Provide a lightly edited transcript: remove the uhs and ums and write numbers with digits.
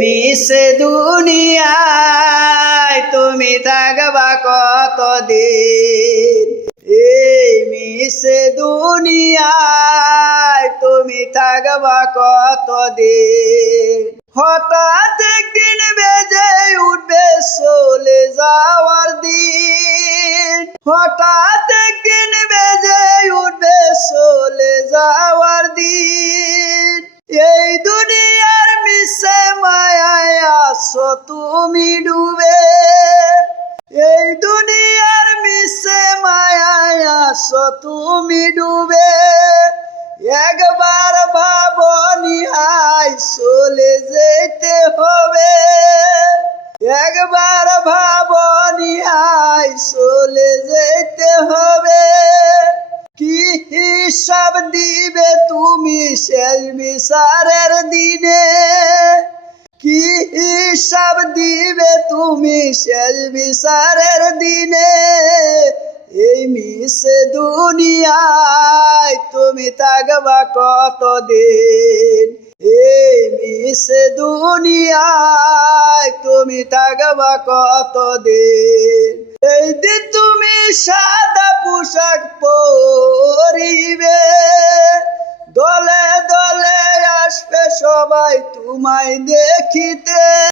মিশে দুনিয়ায় তুমি থাকবা কতদিন, এই মিশে দুনিয়ায় তুমি থাকবা কতদিন। হঠাৎ একদিন বেজে উঠবে চলে যাওয়ার দিন, হঠাৎ একদিন বেজে উঠবে চলে যাওয়ার দিন। এই দুনিয়ার মিশে মায়ায় আছো তুমি ডুবে, এই দুনিয়ার মিশে মায়ায় আছো তুমি ডুবে। একবার ভাবনি হায় চলে যেতে হবে, একবার ভাবনি হায় চলে যেতে হবে। কি হিসাব দিবে তুমি শেষ বিচারের দিনে, কি হিসাব দিবে তুমি শেষ বিচারের দিনে। এই মিশে দুনিয়ায় তুমি থাকবা কতদিন, এই মিশে দুনিয়ায় তুমি থাকবা কতদিন। এই দিন তুমি সাদা পোশাক পরিবে, দলে দলে আসবে সবাই তোমায় দেখিতে।